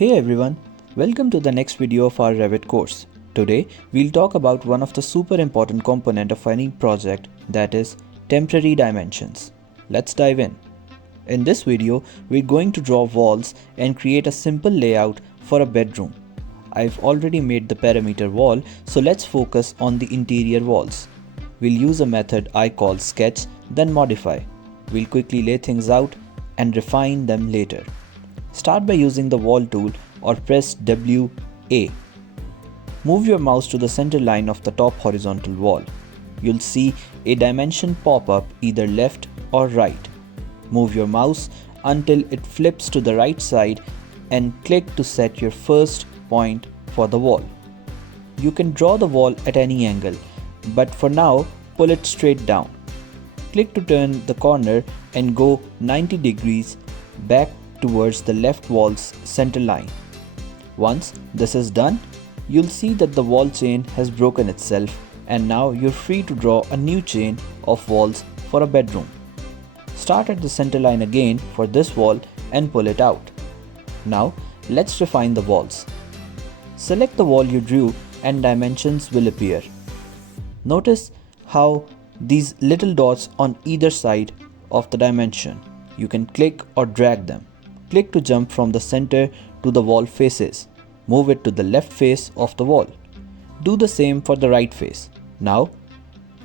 Hey everyone, welcome to the next video of our Revit course. Today we'll talk about one of the super important component of any project, that is temporary dimensions. Let's dive in. In this video, we're going to draw walls and create a simple layout for a bedroom. I've already made the perimeter wall, so let's focus on the interior walls. We'll use a method I call sketch, then modify. We'll quickly lay things out and refine them later. Start by using the wall tool or press WA. Move your mouse to the center line of the top horizontal wall. You'll see a dimension pop up either left or right. Move your mouse until it flips to the right side and click to set your first point for the wall. You can draw the wall at any angle, but for now, pull it straight down. Click to turn the corner and go 90 degrees back towards the left wall's center line. Once this is done, you'll see that the wall chain has broken itself and now you're free to draw a new chain of walls for a bedroom. Start at the center line again for this wall and pull it out. Now let's refine the walls. Select the wall you drew and dimensions will appear. Notice how these little dots on either side of the dimension. You can click or drag them. Click to jump from the center to the wall faces. Move it to the left face of the wall. Do the same for the right face. Now,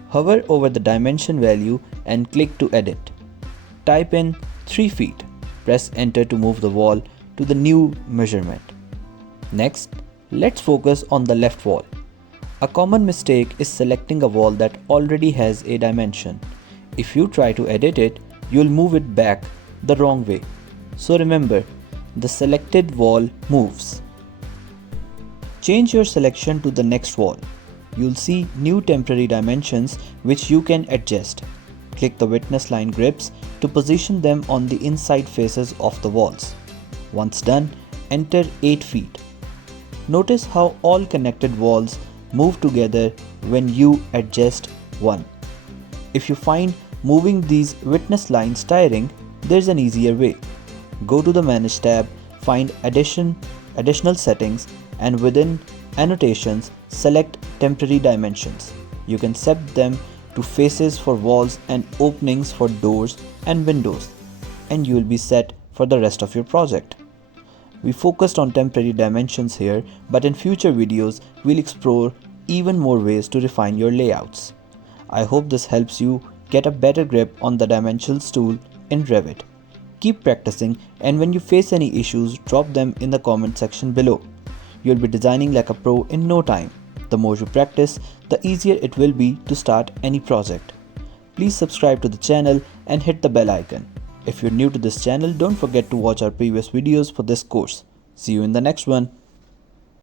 hover over the dimension value and click to edit. Type in 3 feet. Press enter to move the wall to the new measurement. Next, let's focus on the left wall. A common mistake is selecting a wall that already has a dimension. If you try to edit it, you'll move it back the wrong way. So remember, the selected wall moves. Change your selection to the next wall. You'll see new temporary dimensions which you can adjust. Click the witness line grips to position them on the inside faces of the walls. Once done, enter 8 feet. Notice how all connected walls move together when you adjust one. If you find moving these witness lines tiring, there's an easier way. Go to the Manage tab, find Additional Settings, and within Annotations, select Temporary Dimensions. You can set them to faces for walls and openings for doors and windows, and you will be set for the rest of your project. We focused on temporary dimensions here, but in future videos, we'll explore even more ways to refine your layouts. I hope this helps you get a better grip on the Dimensions tool in Revit. Keep practicing, and when you face any issues, drop them in the comment section below. You'll be designing like a pro in no time. The more you practice, the easier it will be to start any project. Please subscribe to the channel and hit the bell icon. If you're new to this channel, don't forget to watch our previous videos for this course. See you in the next one.